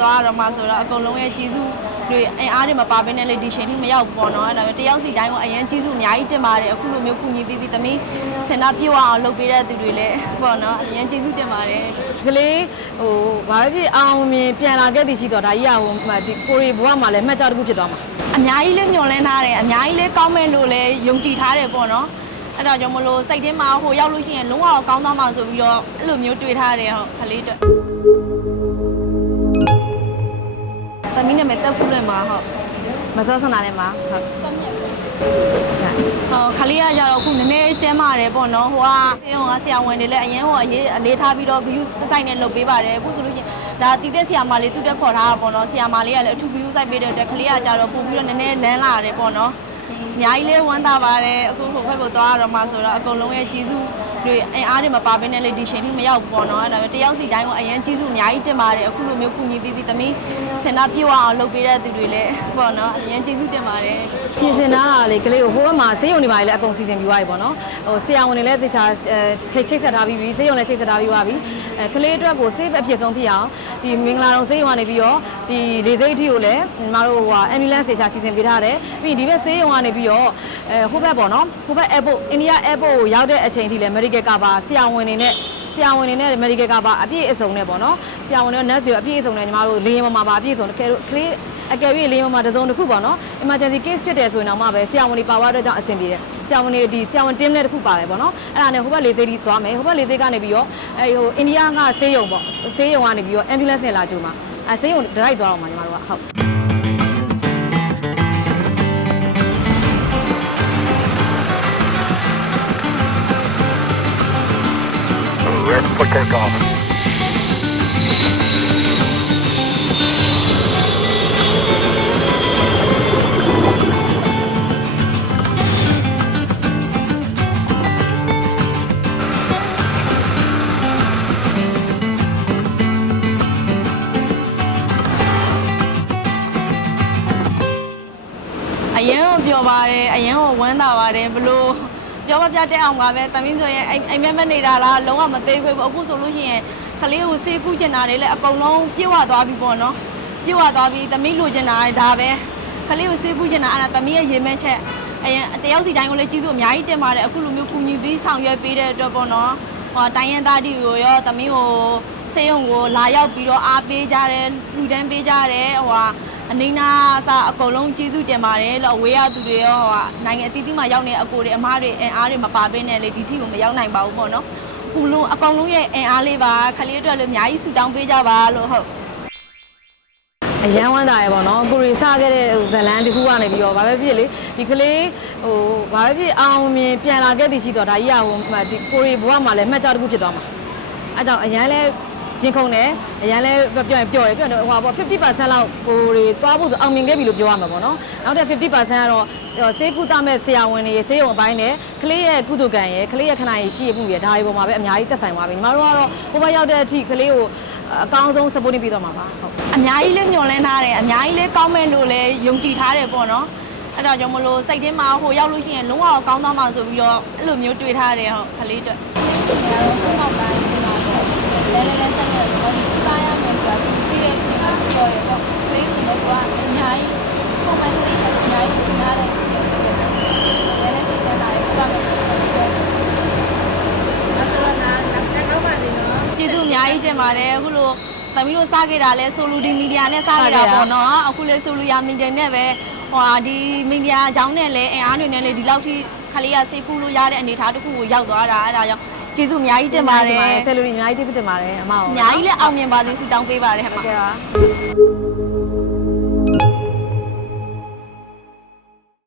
သွားရတော့မှဆိုတော့အကုန်လုံးရဲ့ကျေးဇူးတွေအင်အားတွေမပါဘဲနဲ့လေဒီရှင်ထိမရောက်ဘူးပေါ့နော်အဲ့ဒါပေမဲ့တယောက်စီတိုင်းကိုအရင်ကျေးဇူးအများကြီးတင်ပါတယ်အခုလိုမျိုးကူညီပေးပြီးသမီးစင်တာပြေဝအောင်လုပ်ပေးတဲ့သူတွေလည်းပေါ့နော်အရင်ကျေးဇူးတင်ပါတယ်ကလေးဟိုဘာပဲဖြစ်အောင်မြင်ပြန်လာခဲ့သည်ရှိတော့ဒါကြီးကဟိုမှဒီကိုရီဘဝမှာလည်းမှတ်ကြောက်တစ်ခုဖြစ်သွားမှာအများကြီးလေးမျောလင်းထားတယ်အများကြီးလေးကောင်းမယ်လို့လည်းယုံကြည်ထားတယ်ပေါ့နော်အဲ့ဒါကြောင့်မလို့စိတ်ထဲမှာဟိုရောက်လို့ရှိရင်လုံးဝကောင်းသွားမှာဆိုပြီးတော့အဲ့လိုမျိုးတွေးထားတယ်ဟုတ်ခလေးအတွက် သမီးနာမည်တက်ဖူးလည်းမှာဟုတ်မစောစနာလည်းမှာဟုတ်ဟောခလေးကကြတော့အခုနည်းနည်းကျဲမာတယ်ပေါ့နော်ဟိုကဆေးရုံကဆရာဝန်တွေလည်းအရင်ဟိုအရေးအလေးထားပြီးတော့ view စိုက်နဲ့လုပ်ပေးပါတယ်အခုဆိုလို့ရှိရင်ဒါတည်တဲ့ဆရာမလေးသူတက်ခေါ်ထားတာပေါ့နော်ဆရာမလေးကလည်းအထူး view စိုက်ပေးတဲ့အတွက်ခလေးကကြတော့ပို့ပြီးတော့နည်းနည်းလန်းလာတယ်ပေါ့နော်အများကြီးလေးဝမ်းသာပါတယ်အခုဟိုဘက်ကိုသွားရတော့မှဆိုတော့အကုန်လုံးရဲ့ကျေးဇူး တွေအင်အားတွေမပါဘဲနဲ့လေဒီရှင်ထိမရောက်ဘူးပေါ့နော်အဲ့ဒါပေမဲ့တယောက်စီတိုင်းကိုအရင်ကျေးဇူးအများကြီးတင်ပါတယ်အခုလိုမျိုးကူညီပေးပြီးသမီးစင်တာပြေဝအောင်လုပ်ပေးတဲ့သူတွေလည်းပေါ့နော်အရင်ကျေးဇူးတင်ပါတယ်ပြင်ဆင်တာကလေကလေးကိုဟိုဘက်မှာဆေးရုံတွေပါလေအကုန်စီစဉ်ပြီးသွားပြီပေါ့နော်ဟိုဆရာဝန်တွေလည်းသေချာအဲချိတ်ဆက်ထားပြီးပြီဆေးရုံလည်းချိတ်ဆက်ထားပြီးသွားပြီအဲကလေးအတွက်ကို safe အဖြစ်ဆုံးဖြစ်အောင်ဒီမင်္ဂလာတော်ဆေးရုံကနေပြီးတော့ဒီလေစိတ်အထိကိုလည်းညီမတို့ဟိုဟာ ambulance သေချာစီစဉ်ပေးထားတယ်ပြီးရင်ဒီဘက်ဆေးရုံကနေပြီးတော့ အဲဟိုဘက်ပေါ့နော်ဟိုဘက် airport India airport ကိုရောက်တဲ့အချိန်ထိလည်း medical cover ဆရာဝန်တွေနဲ့ဆရာဝန်တွေနဲ့ medical cover အပြည့်အစုံနဲ့ပေါ့နော်ဆရာဝန်တွေ nurse တွေအပြည့်အစုံနဲ့ညီမတို့လေယာဉ်ပေါ်မှာပါအပြည့်အစုံတကယ်လို့ကလေးအကယ်၍လေယာဉ်ပေါ်မှာတစ်စုံတစ်ခုပေါ့နော် emergency case ဖြစ်တယ်ဆိုရင်တော့မှပဲဆရာဝန်တွေပါသွားတဲ့ကြောင့်အဆင်ပြေတယ်ဆရာဝန်တွေဒီဆရာဝန် team နဲ့တစ်ခုပါတယ်ပေါ့နော်အဲ့ဒါနဲ့ဟိုဘက်လေစိတ်ကြီးသွားမယ်ဟိုဘက်လေစိတ်ကနေပြီးတော့အဲဟိုအိန္ဒိယကဆေးရုံပေါ့ဆေးရုံကနေပြီးတော့ ambulance နဲ့လာကြိုမှာအဲဆေးရုံ direct သွားအောင်ပါညီမတို့ကဟုတ် for takeoff. အရင်ကပြောပါတယ်အရင်ကဝမ်းသာပါတယ်ဘလို့ ပြောမပြတဲ့အောင်ပါပဲတမင်းဆိုရင်အိမ်အိမ်မက်မက်နေတာလားလုံးဝမသေးခွေဘူးအခုဆိုလို့ရှိရင်ခလေးကိုဆေးကူးကျင်တာတွေလည်းအကုန်လုံးပြည့်ဝသွားပြီပေါ့နော်ပြည့်ဝသွားပြီတမီးလိုချင်တာဒါပဲခလေးကိုဆေးကူးကျင်တာအဲ့ဒါတမီးရဲ့ရေမန်းချက်အရင်တယောက်စီတိုင်းကိုလည်းကျေးဇူးအများကြီးတင်ပါတယ်အခုလိုမျိုးကူညီပြီးဆောင်ရွက်ပေးတဲ့အတွက်ပေါ့နော်ဟောတိုင်းရင်းသားတွေကိုရောတမီးကိုဆေးရုံကိုလာရောက်ပြီးတော့အားပေးကြတယ်လူတန်းပေးကြတယ်ဟိုဟာ အနိနာအစအကုန်လုံးကျေးဇူးတင်ပါတယ်လို့အဝေးရသူတွေရောဟိုနိုင်ငံအသီးသီးမှာရောက်နေတဲ့အကိုတွေအမားတွေအင်အားတွေမပါဘဲနဲ့လေဒီထိကိုမရောက်နိုင်ပါဘူးပေါ့နော်အခုလုံးအကောင်လုံးရဲ့အင်အားလေးပါခလေးအတွက်လည်းအများကြီးဆူတောင်းပေးကြပါလို့ဟုတ်အရန်ဝမ်းသာရပေါ့နော်ကိုရီစားခဲ့တဲ့ဇလန်တစ်ခုကနေပြီးတော့ဘာပဲဖြစ်လေဒီကလေးဟိုဘာပဲဖြစ်အောင်မြင်ပြန်လာခဲ့သည်ရှိတော့ဒါကြီးကဟိုမှဒီကိုရီဘဝမှာလည်းမှတ်ကြောက်တစ်ခုဖြစ်သွားမှာအဲကြောင့်အရန်လဲ ရင်ခုန်တယ်အရန်လဲပြောရင်ပြောရပြောတယ်ဟိုပါပေါ့50%လောက်ကိုရီသွားဖို့ဆိုအောင်မြင်ခဲ့ပြီလို့ပြောရမှာပေါ့နော်နောက်တဲ့50%ကတော့စေးကုသမဲ့ဆရာဝန်တွေစေးရုံအပိုင်းနဲ့ကလေးရဲ့ကုသကံရဲ့ကလေးရဲ့ခဏရရှိရမှုရဲ့ဒါတွေပေါ်မှာပဲအများကြီးတက်ဆိုင်သွားပြီညီမတို့ကတော့ဟိုဘက်ရောက်တဲ့အထိကလေးကိုအကောင်းဆုံး support ပေးသွားမှာပါဟုတ်အများကြီးလေးမျောလင်းထားတယ်အများကြီးလေးကောင်းမယ်လို့လည်းယုံကြည်ထားတယ်ပေါ့နော်အဲ့ဒါကြောင့်မလို့စိတ်ထဲမှာဟိုရောက်လို့ရှိရင်လုံးဝကောင်းသွားမှာဆိုပြီးတော့အဲ့လိုမျိုးတွေးထားတယ်ဟုတ်ခလေးအတွက် လဲလဲလဲဆက်နေတော့ဒီပါရမယ်ဆိုတာပြီးတဲ့ဒီမှာပြောတယ်ပေါ့ဒီကလည်းကအများကြီးပုံမှန်ကလေးကအများကြီးနားတယ်ပြောတယ်လဲလဲစိတ်ထဲလာတယ်ပြမယ်ဆိုတော့ပြောတယ်အဲ့တော့နားတက်ကောက်ပါစေနော်ကျေးဇူးအများကြီးတင်ပါတယ်အခုလိုသမီးတို့စားခဲ့တာလဲဆိုလူဒီမီဒီယာနဲ့စားခဲ့တာပေါ့နော်အခုလဲဆိုလူယာမီဒီယာနဲ့ပဲဟိုဟာဒီမီဒီယာအကြောင်းနဲ့လဲအင်အားတွေနဲ့လဲဒီလောက်ထိခလေးကစေကူးလို့ရတဲ့အနေအထားတစ်ခုကိုရောက်သွားတာအဲ့ဒါကြောင့် ကျေးဇူးအများကြီးတင်ပါတယ်ဆယ်လူတွေအများကြီးကျေးဇူးတင်ပါတယ်အမအောင်အများကြီးလဲအောင်မြင်ပါစေဆုတောင်းပေးပါတယ်ဟဲ့ဟုတ်မှာကဲ့ပါ